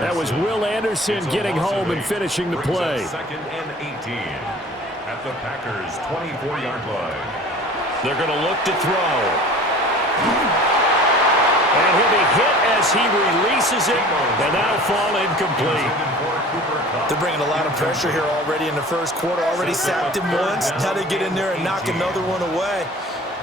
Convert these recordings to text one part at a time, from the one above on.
That was Will Anderson getting home and finishing the play. Second and 18 at the Packers' 24-yard line. They're going to look to throw. And he'll be hit as he releases it, and that'll fall incomplete. They're bringing a lot of pressure here already in the first quarter. Already sacked him once. Now they get in there and knock another one away.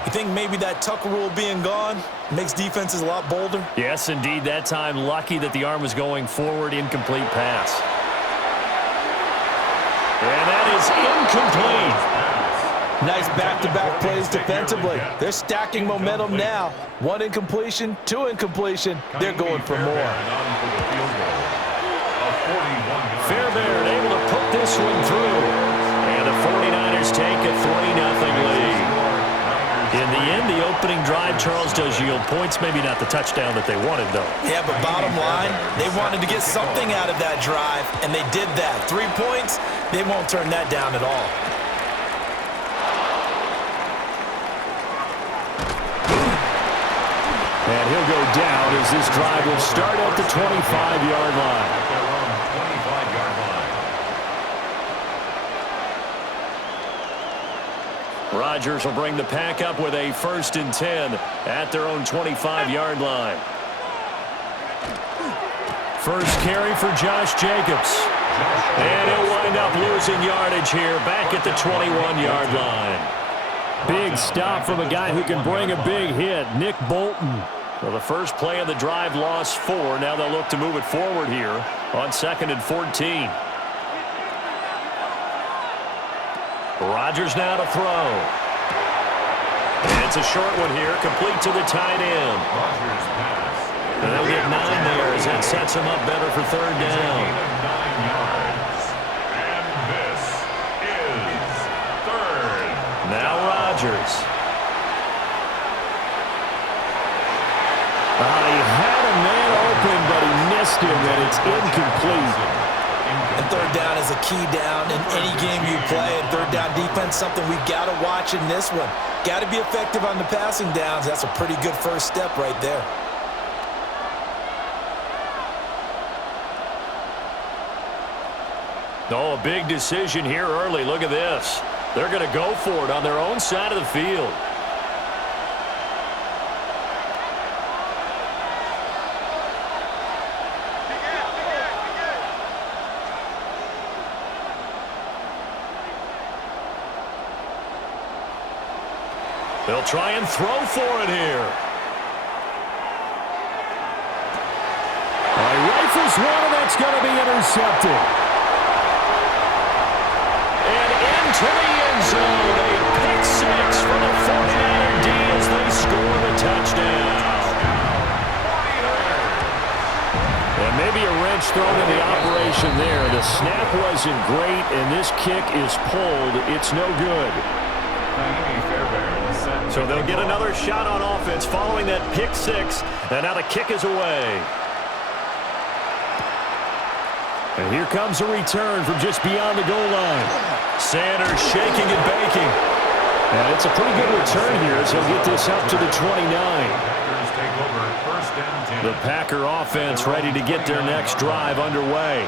You think maybe that tuck rule being gone makes defenses a lot bolder? Yes, indeed. That time, lucky that the arm was going forward. Incomplete pass. And that is incomplete. Nice back-to-back plays defensively. They're stacking momentum now. One incompletion, two incompletion. They're going for more. Fairbairn able to put this one through. And the 49ers take a 3-0 lead. In the end, the opening drive, Charles, does yield points. Maybe not the touchdown that they wanted, though. Yeah, but bottom line, they wanted to get something out of that drive, and they did that. 3 points, they won't turn that down at all. And he'll go down as this drive will start at the 25-yard line. Rodgers will bring the pack up with a 1st and 10 at their own 25-yard line. First carry for Josh Jacobs. And he'll wind up losing yardage here back at the 21-yard line. Big stop from a guy who can bring a big hit, Nick Bolton. Well, the first play of the drive lost 4. Now they'll look to move it forward here on 2nd and 14. Rodgers now to throw. And it's a short one here, complete to the tight end. And they'll get 9 there as that sets him up better for 3rd down. And this is 3rd. Now Rodgers. He had a man open, but he missed him, and it's incomplete. And 3rd down is a key down in any game you play. And 3rd down defense, something we got to watch in this one. Got to be effective on the passing downs. That's a pretty good first step right there. Oh, a big decision here early. Look at this. They're going to go for it on their own side of the field. They'll try and throw for it here. He rifles one, and that's going to be intercepted. And into the end zone, a pick 6 for the 49er D as they score the touchdown. And maybe a wrench thrown in the operation there. The snap wasn't great, and this kick is pulled. It's no good. So they'll get another shot on offense following that pick 6. And now the kick is away. And here comes a return from just beyond the goal line. Sanders shaking and baking. And it's a pretty good return here as he'll get this up to the 29. The Packer offense ready to get their next drive underway.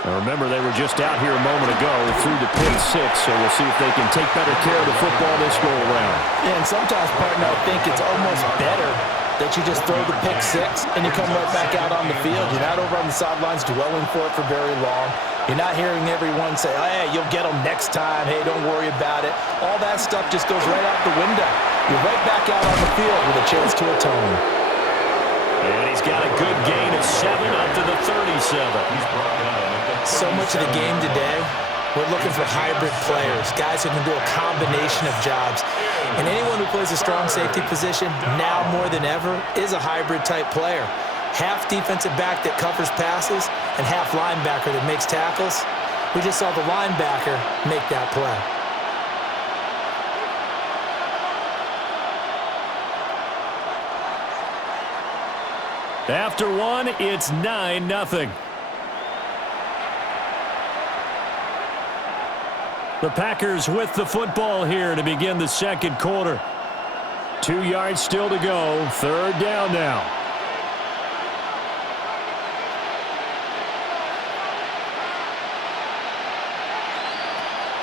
Now remember, they were just out here a moment ago through the pick 6, so we'll see if they can take better care of the football this go-around. Yeah, and sometimes, partner, I think it's almost better that you just throw the pick 6 and you come right back out on the field. You're not over on the sidelines dwelling for it for very long. You're not hearing everyone say, oh, hey, you'll get them next time. Hey, don't worry about it. All that stuff just goes right out the window. You're right back out on the field with a chance to atone. And he's got a good gain of 7 up to the 37. So much of the game today, we're looking for hybrid players, guys who can do a combination of jobs. And anyone who plays a strong safety position, now more than ever, is a hybrid-type player. Half defensive back that covers passes and half linebacker that makes tackles. We just saw the linebacker make that play. After one, it's 9-0. The Packers with the football here to begin the second quarter. 2 yards still to go. 3rd down now.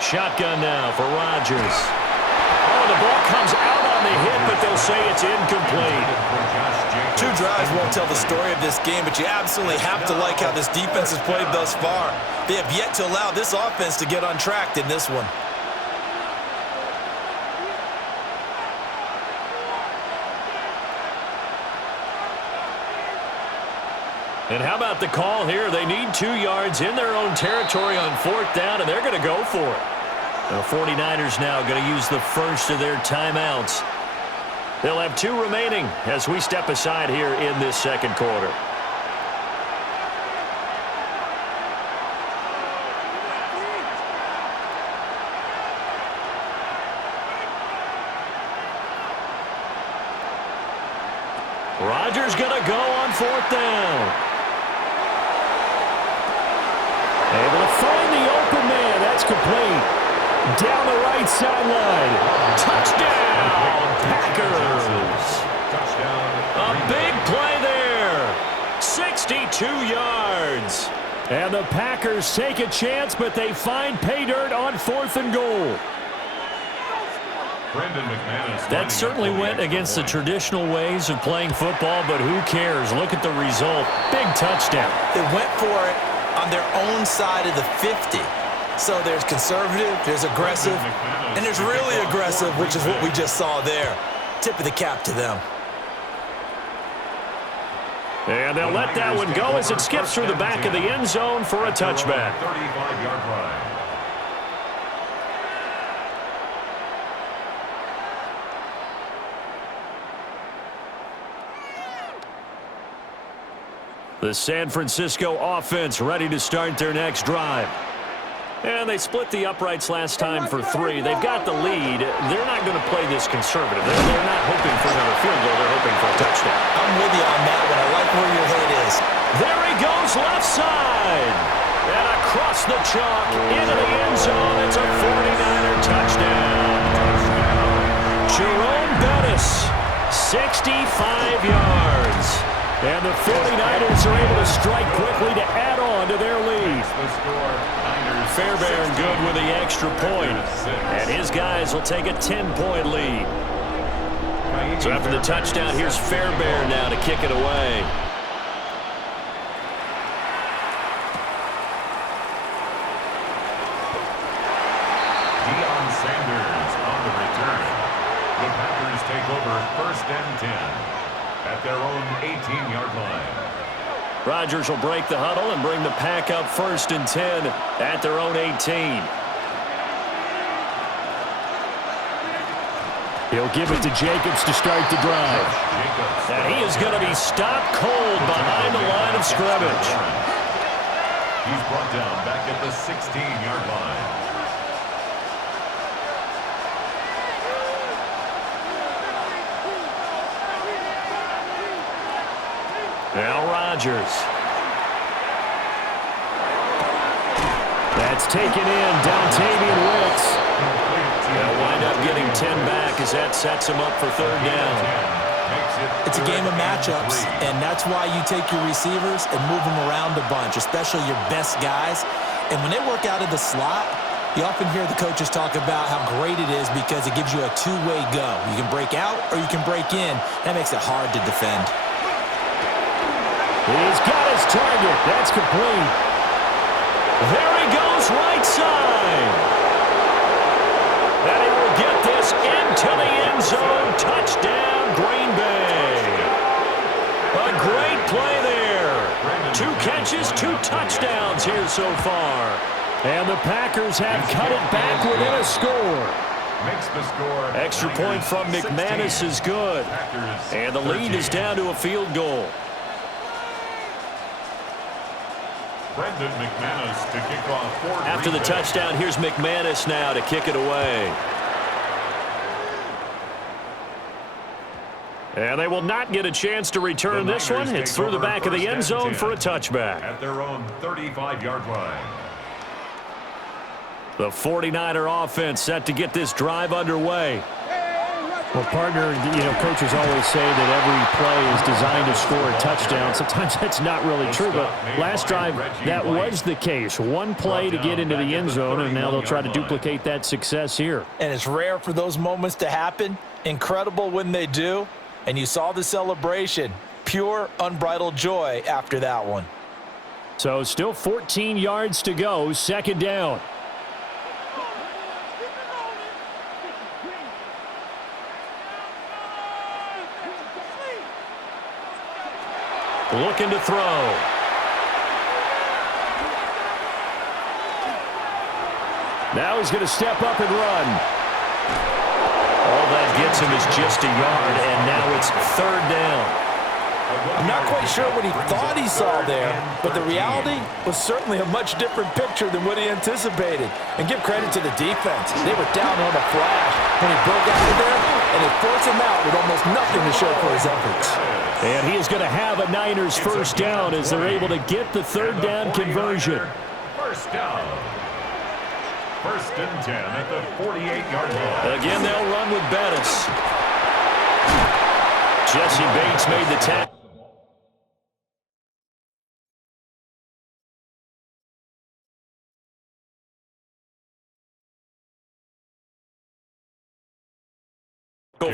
Shotgun now for Rodgers. Oh, the ball comes out on the hit, but they'll say it's incomplete. 2 drives won't tell the story of this game, but you absolutely have to like how this defense has played thus far. They have yet to allow this offense to get untracked in this one. And how about the call here? They need 2 yards in their own territory on 4th down, and they're going to go for it. The 49ers now going to use the first of their timeouts. They'll have 2 remaining as we step aside here in this second quarter. Rodgers going to go on 4th down. Able to find the open man. That's complete. Down the right sideline. Touchdown, Packers. A big play there. 62 yards. And the Packers take a chance, but they find pay dirt on 4th and goal. That certainly went against the traditional ways of playing football, but who cares? Look at the result. Big touchdown. They went for it on their own side of the 50. So there's conservative, there's aggressive, and there's really aggressive, which is what we just saw there. Tip of the cap to them. And they'll let that one go as it skips through the back of the end zone for a touchback. 35-yard line. The San Francisco offense ready to start their next drive. And they split the uprights last time for 3. They've got the lead. They're not going to play this conservative. They're not hoping for another field goal. They're hoping for a touchdown. I'm with you on that one. I like where your head is. There he goes, left side. And across the chalk into the end zone. It's a 49er touchdown. Jerome Bettis, 65 yards. And the 49ers are able to strike quickly to add on to their lead. Fairbairn good with the extra point. And his guys will take a 10-point lead. So after the touchdown, here's Fairbairn now to kick it away. Deion Sanders on the return. The Packers take over 1st and 10. At their own 18-yard line. Rodgers will break the huddle and bring the Pack up 1st and 10 at their own 18. He'll give it to Jacobs to start the drive. And he is going to be stopped cold behind the line of scrimmage. He's brought down back at the 16-yard line. Now Rodgers. That's taken in. Dontavian Wicks. They'll wind up getting 10 back as that sets him up for 3rd down. It's a game of matchups, and that's why you take your receivers and move them around a bunch, especially your best guys. And when they work out of the slot, you often hear the coaches talk about how great it is because it gives you a 2-way go. You can break out or you can break in. That makes it hard to defend. He's got his target. That's complete. There he goes, right side. And he will get this into the end zone. Touchdown, Green Bay. A great play there. 2 catches, 2 touchdowns here so far. And the Packers have cut it back within a score. Makes the score. Extra point from McManus is good. And the lead is down to a field goal. Brendan McManus to kick off for After the touchdown, here's McManus now to kick it away. And they will not get a chance to return this one. It's through the back of the end zone for a touchback. At their own 35-yard line. The 49er offense set to get this drive underway. Well, partner, coaches always say that every play is designed to score a touchdown. Sometimes that's not really true, but last drive, that was the case. One play to get into the end zone, and now they'll try to duplicate that success here. And it's rare for those moments to happen. Incredible when they do. And you saw the celebration. Pure, unbridled joy after that one. So still 14 yards to go, second down. Looking to throw. Now he's going to step up and run. All that gets him is just a yard, and now it's third down. I'm not quite sure what he thought he saw there, but the reality was certainly a much different picture than what he anticipated. And give credit to the defense. They were down on a flash when he broke out of there, and it forced him out with almost nothing to show for his efforts. And he is going to have a Niners first down as they're able to get the third down conversion. First down. First and 10 at the 48-yard line. Again, they'll run with Bettis. Jesse Bates made the tackle.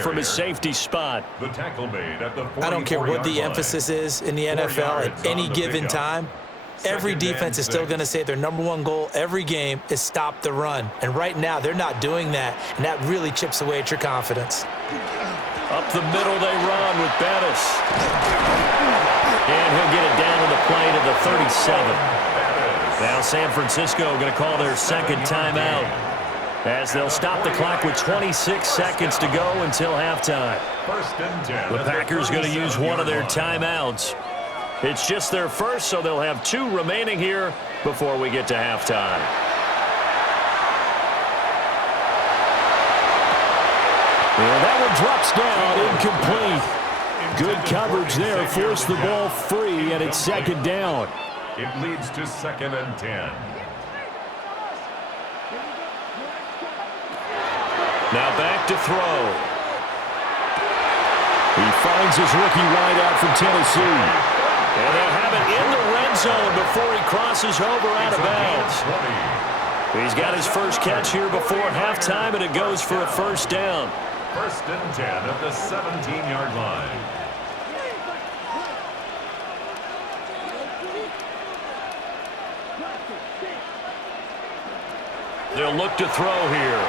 From his safety spot. The tackle made at the I don't care what the emphasis is in the NFL at any given time. Every defense is still going to say their number one goal every game is stop the run. And right now, they're not doing that, and that really chips away at your confidence. Up the middle they run with Bettis. And he'll get it down to the play to the 37. Now San Francisco going to call their second timeout, as they'll stop the clock with 26 seconds to go until halftime. First and 10. The Packers going to use one of their timeouts. It's just their first, so they'll have two remaining here before we get to halftime. And that one drops down, incomplete. Good coverage there, forced the ball free, and it's second down. It leads to second and 10. Now back to throw. He finds his rookie wideout from Tennessee. And they'll have it in the red zone before he crosses over out of bounds. He's got his first catch here before halftime, and it goes for a first down. First and 10 at the 17-yard line. They'll look to throw here.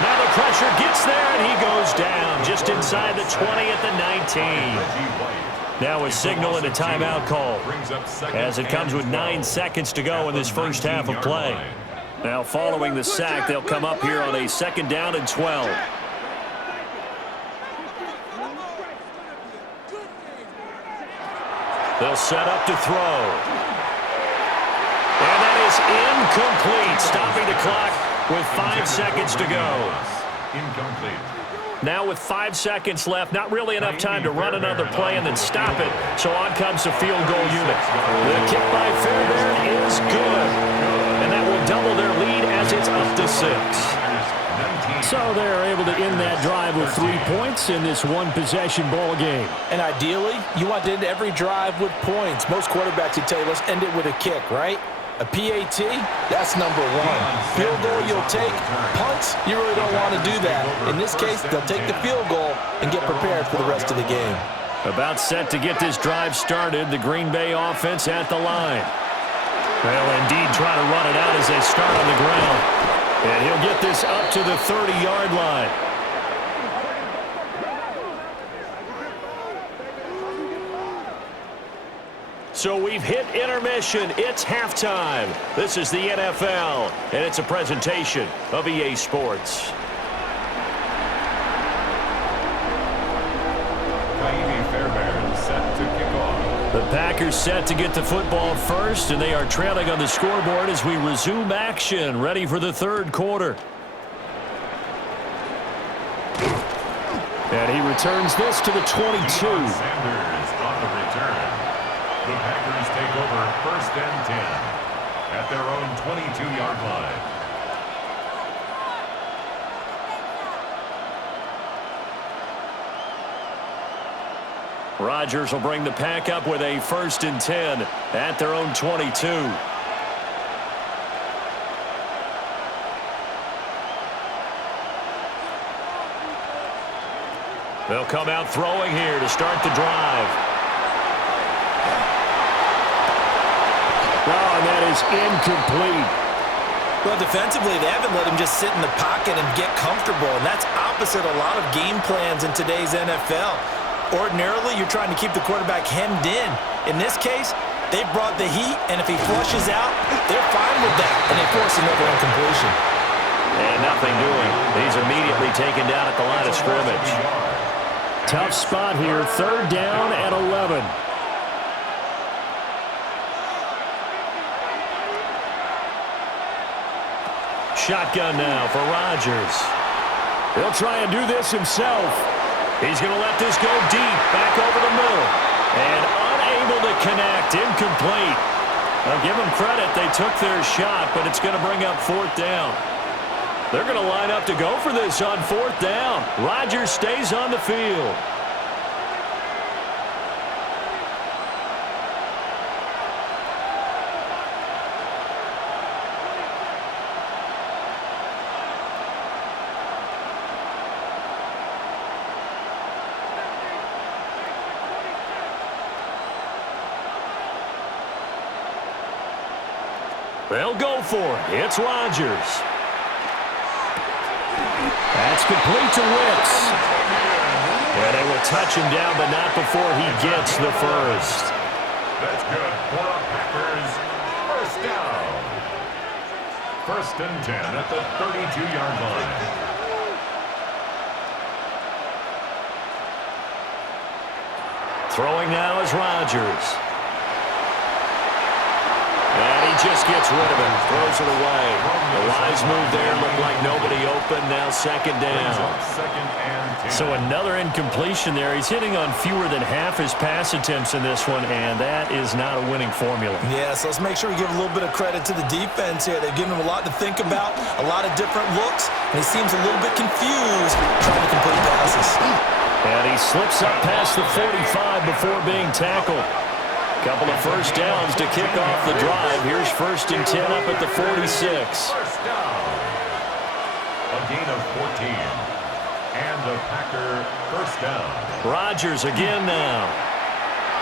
Now the pressure gets there, and he goes down just inside the 20 at the 19. Now a signal and a timeout call, as it comes with 9 seconds to go in this first half of play. Now following the sack, they'll come up here on a second down and 12. They'll set up to throw. And that is incomplete, stopping the clock with 5 seconds to go. Incomplete. Now with 5 seconds left, not really enough time to run another play and then stop it. So on comes the field goal unit. The kick by Fairbairn is good. And that will double their lead as it's up to 6. So they're able to end that drive with 3 points in this one-possession ball game. And ideally, you want to end every drive with points. Most quarterbacks would tell you, let's end it with a kick, right? A PAT, that's number one. Field goal you'll take. Punts, you really don't want to do that. In this case, they'll take the field goal and get prepared for the rest of the game. About set to get this drive started, the Green Bay offense at the line. Well, indeed, trying to run it out as they start on the ground. And he'll get this up to the 30-yard line. So we've hit intermission. It's halftime. This is the NFL, and it's a presentation of EA Sports. Fairbairn set to kick off. The Packers set to get the football first, and they are trailing on the scoreboard as we resume action, ready for the third quarter. And he returns this to the 22. Sanders on the return. The Packers take over first and 10 at their own 22-yard line. Rodgers will bring the pack up with a 1st and 10 at their own 22. They'll come out throwing here to start the drive. Oh, and that is incomplete. Well, defensively, they haven't let him just sit in the pocket and get comfortable, and that's opposite a lot of game plans in today's NFL. Ordinarily, you're trying to keep the quarterback hemmed in. In this case, they brought the heat, and if he flushes out, they're fine with that, and they force another incompletion. And nothing doing. He's immediately taken down at the line of scrimmage. Tough spot here, 3rd down and 11. Shotgun now for Rodgers. He'll try and do this himself. He's going to let this go deep, back over the middle. And unable to connect, incomplete. I'll give them credit, they took their shot, but it's going to bring up 4th down. They're going to line up to go for this on 4th down. Rodgers stays on the field. They'll go for it. It's Rodgers. That's complete to Wicks. And they will touch him down, but not before he gets the first. That's good for the Packers. 1st down. 1st and 10 at the 32-yard line. Throwing now is Rodgers. And he just gets rid of it, throws it away. The wise move there, looked like nobody open, now 2nd down. So another incompletion there. He's hitting on fewer than half his pass attempts in this one, and that is not a winning formula. Yeah, so let's make sure we give a little bit of credit to the defense here. They've given him a lot to think about, a lot of different looks, and he seems a little bit confused trying to complete passes. And he slips up past the 45 before being tackled. Couple of 1st downs to kick off the drive. Here's 1st and 10 up at the 46. 1st down. A gain of 14. And a Packer 1st down. Rodgers again now.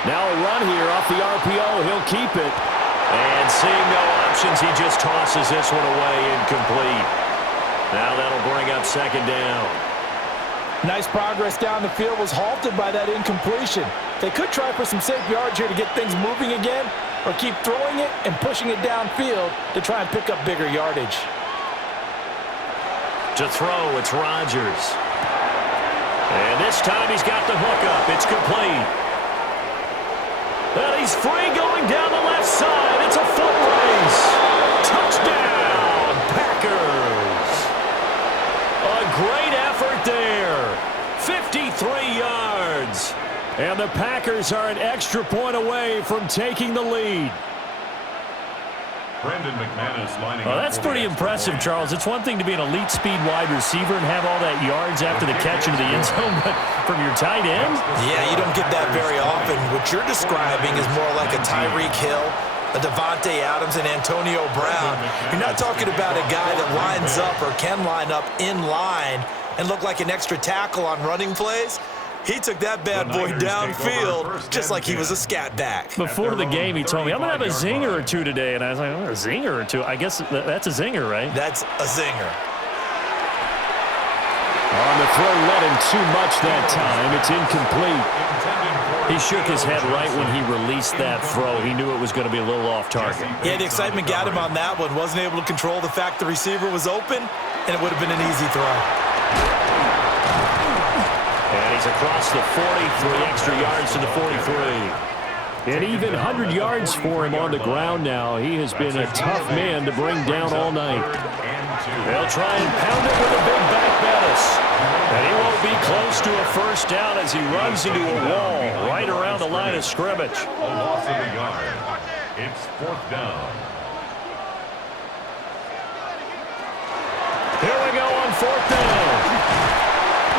Now a run here off the RPO. He'll keep it. And seeing no options, he just tosses this one away, incomplete. Now that'll bring up 2nd down. Nice progress down the field, was halted by that incompletion. They could try for some safe yards here to get things moving again, or keep throwing it and pushing it downfield to try and pick up bigger yardage. To throw, it's Rodgers. And this time he's got the hook up. It's complete. And he's free going down the left side. It's a foot race. Touchdown, Packers. A great effort there. 53 yards. And the Packers are an extra point away from taking the lead. Brendan McManus lining Oh, up. that's pretty impressive, Charles. It's one thing to be an elite speed wide receiver and have all that yards after the catch into the end zone, but from your tight end? Yeah, you don't get that very often. What you're describing is more like a Tyreek Hill, a Devontae Adams, and Antonio Brown. You're not talking about a guy that lines up or can line up in line and look like an extra tackle on running plays. He took that bad boy downfield just like he was a scat back. Before the game, he told me, I'm going to have a zinger or two today. And I was like, oh, a zinger or two? I guess that's a zinger, right? That's a zinger. On the throw, led him too much that time. It's incomplete. He shook his head right when he released that throw. He knew it was going to be a little off target. Yeah, the excitement got him on that one. Wasn't able to control the fact the receiver was open, and it would have been an easy throw. And he's across the 40, 3 extra yards to the 43. And even 100 yards for him on the ground now. He has been a tough man to bring down all night. They'll try and pound it with a big back Bettis. And he won't be close to a first down as he runs into a wall right around the line of scrimmage. A loss of a yard. It's 4th down. Here we go on 4th down.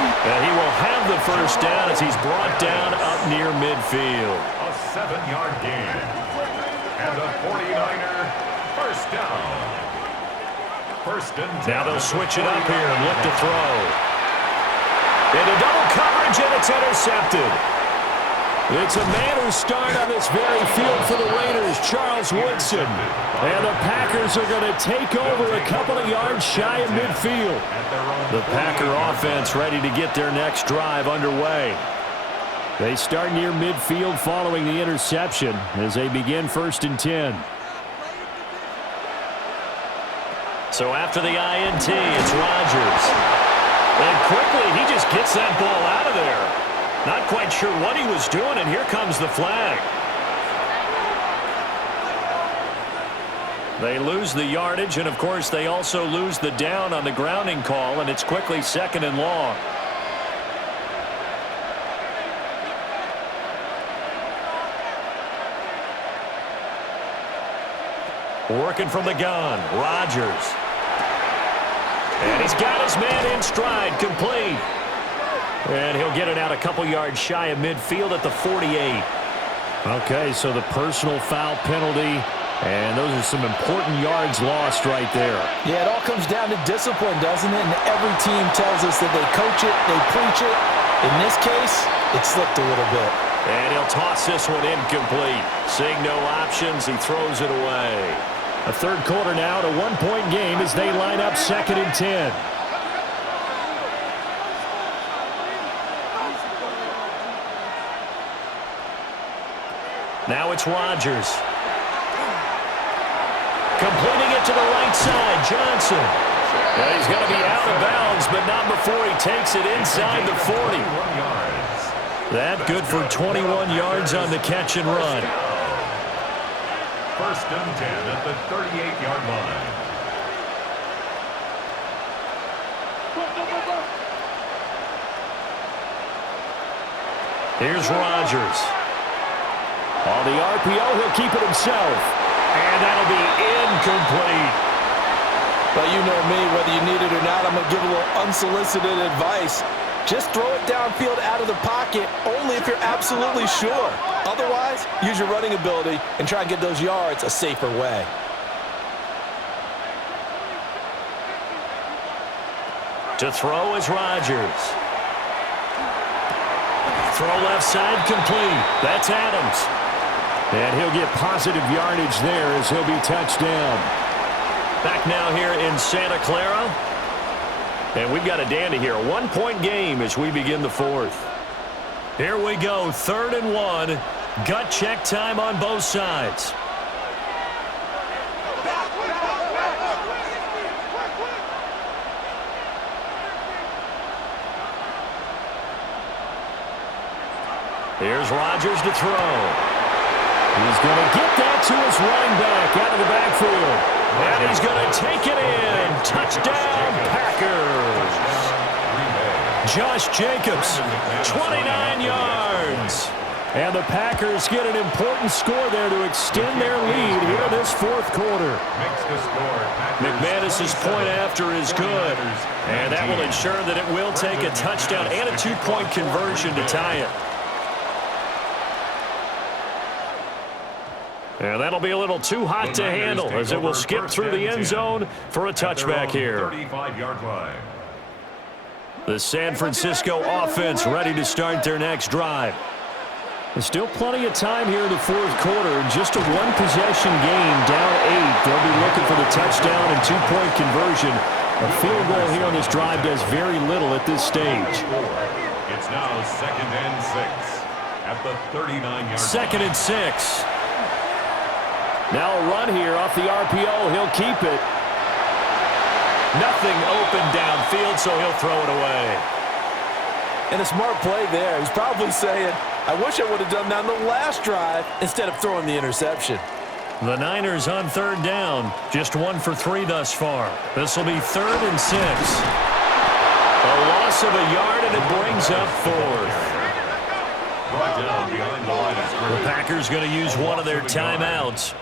And he will have the first down as he's brought down up near midfield. A 7-yard gain. And a 49er first down. First and 10. Now they'll switch it up here and look to throw. Into double coverage, and it's intercepted. It's a man who's started on this very field for the Raiders, Charles Woodson. And the Packers are going to take over a couple of yards shy of midfield. The Packer offense ready to get their next drive underway. They start near midfield following the interception as they begin 1st and 10. So after the INT, it's Rodgers. And quickly, he just gets that ball out of there. Not quite sure what he was doing, and here comes the flag. They lose the yardage, and of course they also lose the down on the grounding call, and it's quickly 2nd and long. Working from the gun, Rodgers. And he's got his man in stride, complete. And he'll get it out a couple yards shy of midfield at the 48. Okay, so the personal foul penalty, and those are some important yards lost right there. Yeah, it all comes down to discipline, doesn't it? And every team tells us that they coach it, they preach it. In this case, it slipped a little bit. And he'll toss this one incomplete. Seeing no options, he throws it away. A third quarter now, to 1-point game as they line up 2nd and 10. Now it's Rodgers. Completing it to the right side, Johnson. And he's going to be out of bounds, but not before he takes it inside the 40. That good for 21 yards on the catch and run. 1st and 10 at the 38-yard line. Here's Rodgers. On the RPO, he'll keep it himself. And that'll be incomplete. Well, you know me, whether you need it or not, I'm going to give a little unsolicited advice. Just throw it downfield out of the pocket only if you're absolutely sure. Otherwise, use your running ability and try and get those yards a safer way. To throw is Rodgers. Throw left side complete. That's Adams. And he'll get positive yardage there as he'll be touched down. Back now here in Santa Clara. And we've got a dandy here. A 1-point game as we begin the 4th. Here we go. 3rd and 1. Gut check time on both sides. Here's Rodgers to throw. He's going to get that to his running back out of the backfield. And he's going to take it in. Touchdown, Packers. Josh Jacobs, 29 yards. And the Packers get an important score there to extend their lead here this 4th quarter. McManus's point after is good. And that will ensure that it will take a touchdown and a 2-point conversion to tie it. And that'll be a little too hot to handle as it will skip through the end zone for a touchback here. 35-yard line. The San Francisco offense ready to start their next drive. There's still plenty of time here in the 4th quarter. Just a 1-possession game, down 8. They'll be looking for the touchdown and 2-point conversion. A field goal here on this drive does very little at this stage. It's now 2nd and 6 at the 39-yard line. 2nd and 6. Now a run here off the RPO. He'll keep it. Nothing open downfield, so he'll throw it away. And a smart play there. He's probably saying, I wish I would have done that on the last drive instead of throwing the interception. The Niners on 3rd down. Just 1 for 3 thus far. This will be 3rd and 6. A loss of a yard, and it brings up 4th. The Packers going to use one of their timeouts.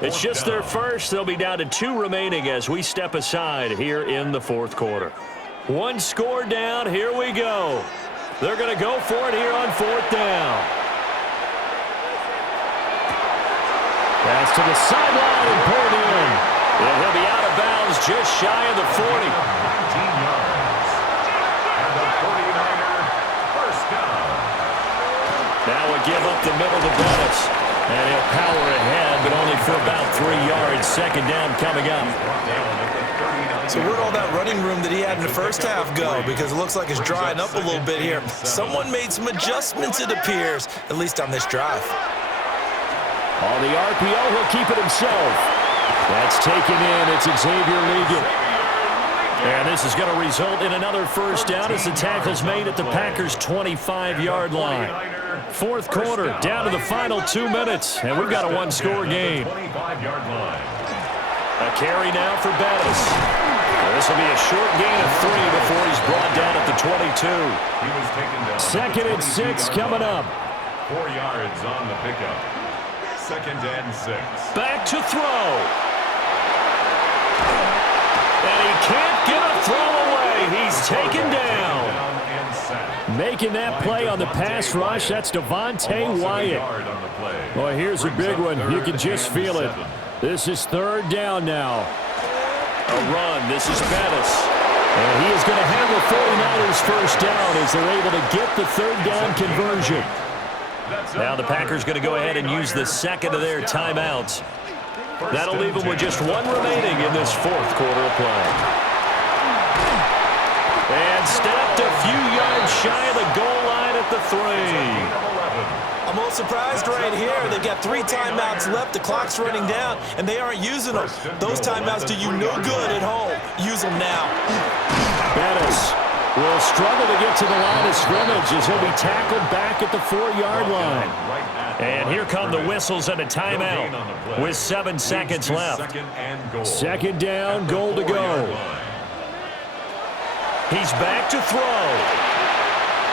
It's just their first. They'll be down to 2 remaining as we step aside here in the 4th quarter. One score down. Here we go. They're going to go for it here on 4th down. Pass to the sideline and pulled in. And he'll be out of bounds just shy of the 40. 19 yards. And the 49er first down. Now we give up the middle to Bettis. And he'll power ahead, but only for about 3 yards. 2nd down coming up. So where'd all that running room that he had in the first half go? Because it looks like it's drying up a little bit here. Someone made some adjustments, it appears, at least on this drive. On the RPO, he'll keep it himself. That's taken in. It's Xavier Ligon. And this is going to result in another first down as the tackle's made at the Packers' 25-yard line. 4th quarter, down to the final 2 minutes, and we've got a one-score game. 25-yard line. A carry now for Bettis. This will be a short gain of 3 before he's brought down at the 22. He was taken down. 2nd and 6 coming up. 4 yards on the pickup. 2nd and 6. Back to throw. And he can't get a throw away. He's taken down. Making that play on the pass rush, that's Devontae Wyatt. Well, here's a big one. You can just feel it. This is 3rd down now. A run. This is Bettis. And he is going to have the 49ers first down as they're able to get the 3rd down conversion. Now the Packers going to go ahead and use the 2nd of their timeouts. That'll leave them with just 1 remaining in this 4th quarter of play. And stepped a few yards shy of the goal line at the 3. I'm a little surprised right here. They've got 3 timeouts left. The clock's running down, and they aren't using them. Those timeouts do you no good at home. Use them now. Bettis will struggle to get to the line of scrimmage as he'll be tackled back at the 4-yard line. And here come the whistles and a timeout with 7 seconds left. 2nd down, goal to go. He's back to throw.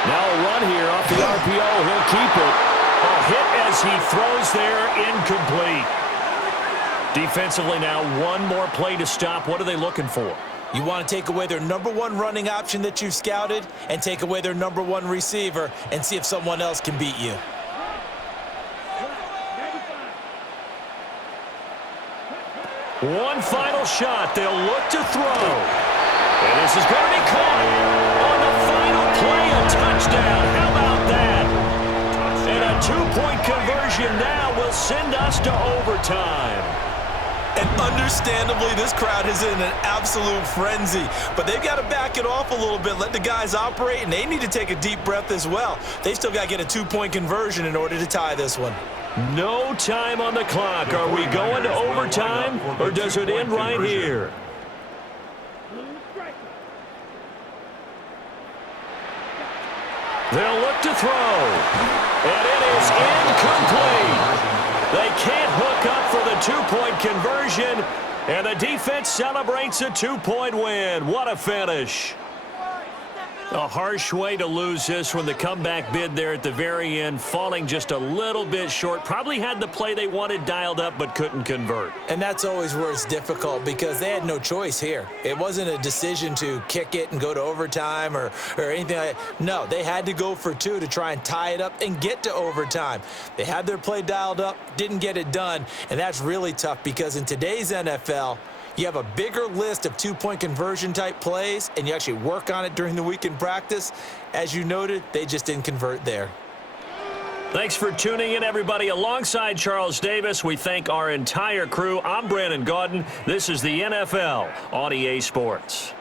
Now a run here off the RPO. He'll keep it. A hit as he throws there, incomplete. Defensively now, 1 more play to stop. What are they looking for? You want to take away their #1 running option that you've scouted and take away their #1 receiver and see if someone else can beat you. One final shot. They'll look to throw. And this is going to be caught on the final play, a touchdown. How about that? And a 2-point conversion now will send us to overtime. And understandably, this crowd is in an absolute frenzy. But they've got to back it off a little bit, let the guys operate, and they need to take a deep breath as well. They've still got to get a 2-point conversion in order to tie this one. No time on the clock. Are we going to overtime, or does it end right here? They'll look to throw. And it is incomplete. They can't hook up for the 2-point conversion, and the defense celebrates a 2-point win. What a finish. A harsh way to lose this when the comeback bid there at the very end, falling just a little bit short. Probably had the play they wanted dialed up but couldn't convert. And that's always where it's difficult because they had no choice here. It wasn't a decision to kick it and go to overtime or anything like that. No, they had to go for 2 to try and tie it up and get to overtime. They had their play dialed up, didn't get it done, and that's really tough because in today's NFL, you have a bigger list of 2-point conversion type plays, and you actually work on it during the week in practice. As you noted, they just didn't convert there. Thanks for tuning in, everybody. Alongside Charles Davis, we thank our entire crew. I'm Brandon Gaudin. This is the NFL on EA Sports.